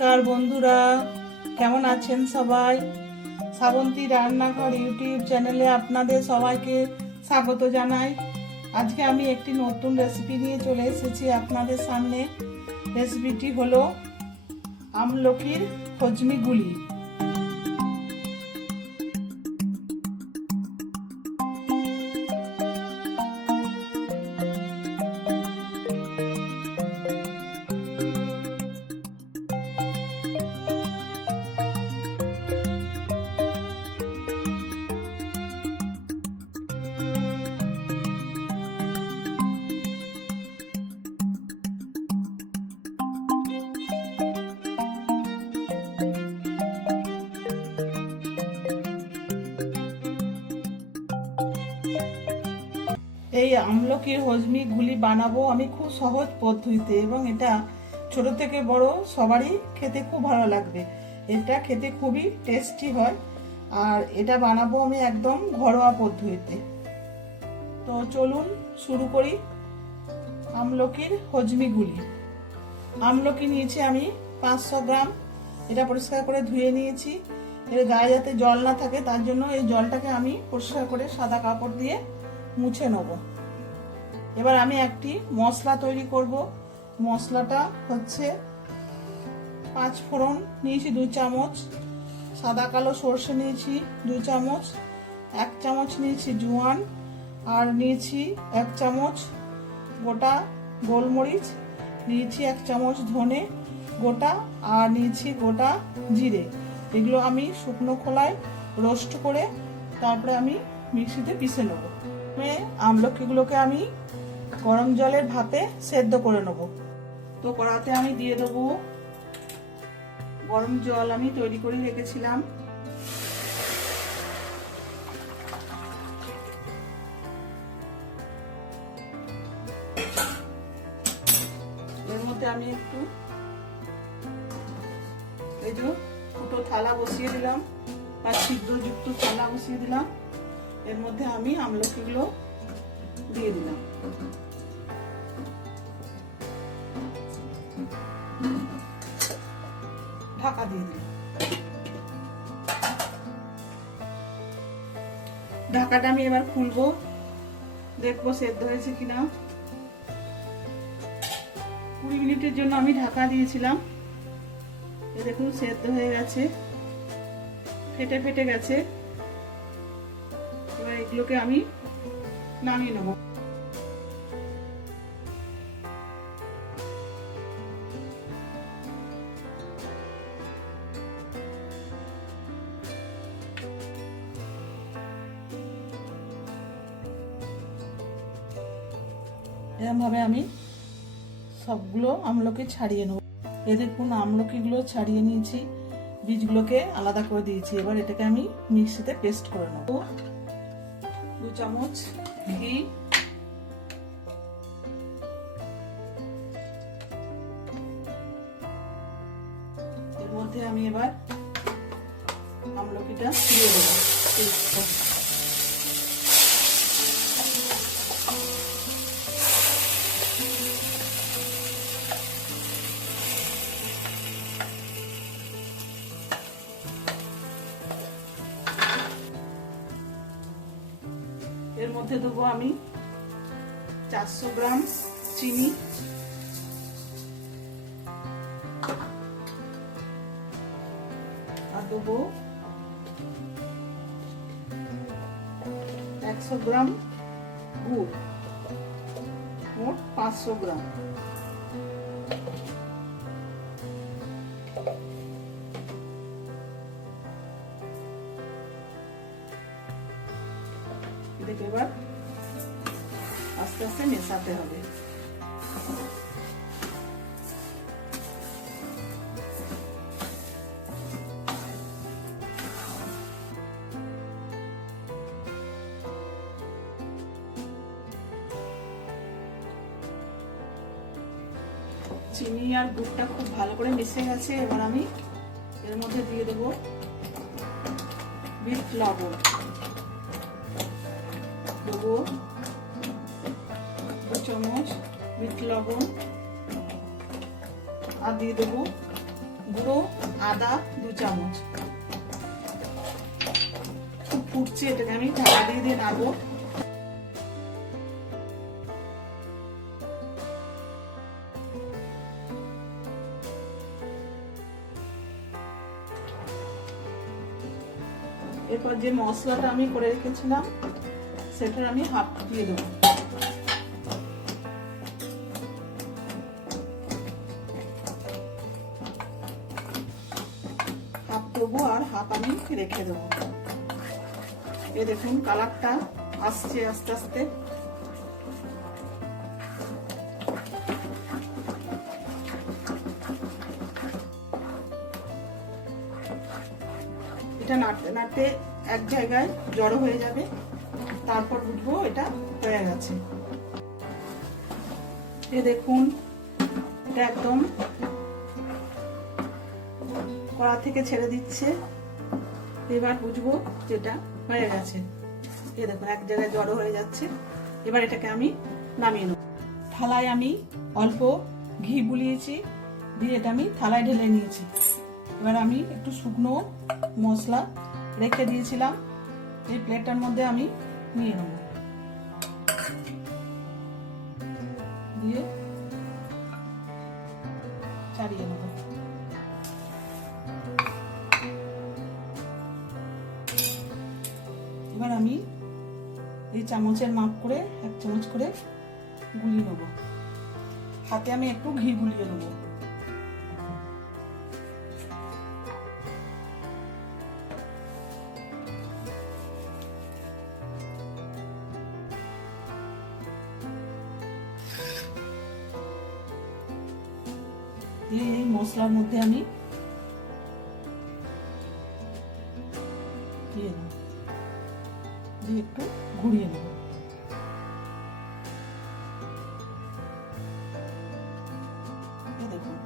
নমস্কার বন্ধুরা, কেমন আছেন সবাই? শ্রাবন্তী রান্নাঘর ইউটিউব চ্যানেলে আপনাদের সবাইকে স্বাগত জানাই। আজকে আমি একটি নতুন রেসিপি নিয়ে চলে এসেছি আপনাদের সামনে। রেসিপিটি হলো আমলকির হজমি গুলি। এই আমলকির হজমি গুলি বানাবো আমি খুব সহজ পদ্ধতিতে এবং এটা ছোট থেকে বড় সবারই খেতে খুব ভালো লাগবে। এটা খেতে খুবই টেস্টি হয়। আর এটা বানাবো আমি একদম ঘরোয়া পদ্ধতিতে। তো চলুন শুরু করি আমলকির হজমি গুলি আমলকি নিয়েছি আমি পাঁচশো গ্রাম। এটা পরিষ্কার করে ধুয়ে নিয়েছি। এর গায়ে যাতে জল না থাকে, তার জন্য এই জলটাকে আমি পরিষ্কার করে সাদা কাপড় দিয়ে মুছে নেব। এবার আমি একটি মশলা তৈরি করব। মশলাটা হচ্ছে পাঁচ ফোড়ন নিয়েছি দু চামচ। সাদা কালো সর্ষে নিয়েছি দু চামচ। এক চামচ নিয়েছি জোয়ান। আর নিয়েছি এক চামচ গোটা গোলমরিচ। নিয়েছি এক চামচ ধনে গোটা আর নিয়েছি গোটা জিরে। এগুলো আমি শুকনো খোলায় রোস্ট করে তারপরে আমি মিক্সিতে পিষে নেব। আমলকিগুলোকে আমি গরম জলের ভাতে সেদ্ধ করে নেব। তো কড়াতে আমি দিয়ে দেবো গরম জল আমি তৈরি করে রেখেছিলাম। এর মধ্যে আমি একটু এই যে ফুটো থালা বসিয়ে দিলাম বা ছিদ্রযুক্ত থালা বসিয়ে দিলাম। এর মধ্যে আমি আমলকিগুলো দিয়ে দিলাম। ঢাকা দিয়ে দিলাম ঢাকাটা আমি এবার খুলবো। দেখব সেদ্ধ হয়েছে কিনা। কুড়ি মিনিটের জন্য আমি ঢাকা দিয়েছিলাম। এ দেখুন, সেদ্ধ হয়ে গেছে। ফেটে ফেটে গেছে। এবার এগুলোকে আমি নামিয়ে নেব। এরকমভাবে আমি সবগুলো আমলকি ছাড়িয়ে নেব। এ দেখুন, আমলকিগুলো ছাড়িয়ে নিয়েছি, বীজগুলোকে আলাদা করে দিয়েছি। এবার এটাকে আমি মিক্সিতে পেস্ট করে নেব। দু চামচ ঘি। এর মধ্যে আমি এবার আমলকিটা দিয়ে দেবো। মধ্যে দেবো আমি চারশো গ্রাম চিনি। আর দেবো একশো গ্রাম গুড় মোট পাঁচশো গ্রাম। চিনি আর গুড়টা খুব ভালো করে মিশে গেছে, এবার আমি এর মধ্যে দিয়ে দেবো বিট লবণ। দেবো দু চামচ বিট লবণ আর দিয়ে দেবো গুঁড়ো আদা দু চামচ। খুব ফুটছে, এটাকে আমি ঢাকা দিয়ে দিয়ে নাড়বো। এরপর যে মশলাটা আমি করে রেখেছিলাম, সেটার আমি হাফ দিয়ে দেবো। হাফ আর হাফ আমি রেখে দেবো। এ দেখুন কালারটা আসছে আস্তে আস্তে। এটা নাড়তে নাড়তে এক জায়গায় জড়ো হয়ে যাবে। তারপর বুঝব এটা হয়ে গেছে। এ দেখুন, এটা একদম কড়া থেকে ছেড়ে দিচ্ছে। এবার বুঝব যেটা হয়ে গেছে। এ দেখুন, এক জায়গায় জড়ো হয়ে যাচ্ছে। এবার এটাকে আমি নামিয়ে নেব। থালায় আমি অল্প ঘি বুলিয়েছি, দিয়ে এটা আমি থালায় ঢেলে নিয়েছি। এবার আমি একটু শুকনো মশলা রেখে দিয়েছিলাম। এই প্লেটটার মধ্যে আমি নিয়ে নেব। দিয়ে চালিয়ে নেব। এবার আমি এই চামচের মাপ করে, এক চামচ করে গুলিয়ে নেব। হাতে আমি একটু ঘি গুলিয়ে নেব। দিয়ে এই মশলার মধ্যে আমি দিয়ে দিয়ে একটু ঘুরিয়ে নেব। দেখুন।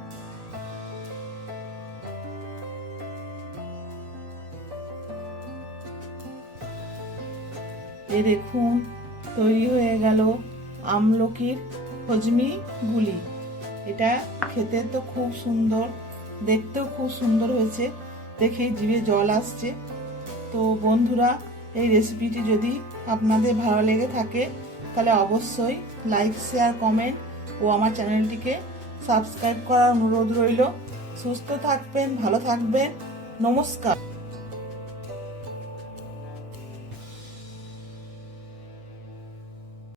এই দেখুন, তৈরি হয়ে গেল আমলকির হজমি গুলি। এটা খেতে তো খুব সুন্দর, দেখতেও খুব সুন্দর হয়েছে। দেখেই জিভে জল আসছে। তো বন্ধুরা, এই রেসিপিটি যদি আপনাদের ভালো লেগে থাকে, তাহলে অবশ্যই লাইক শেয়ার কমেন্ট ও আমার চ্যানেলটিকে সাবস্ক্রাইব করার অনুরোধ রইল। সুস্থ থাকবেন, ভালো থাকবেন। নমস্কার।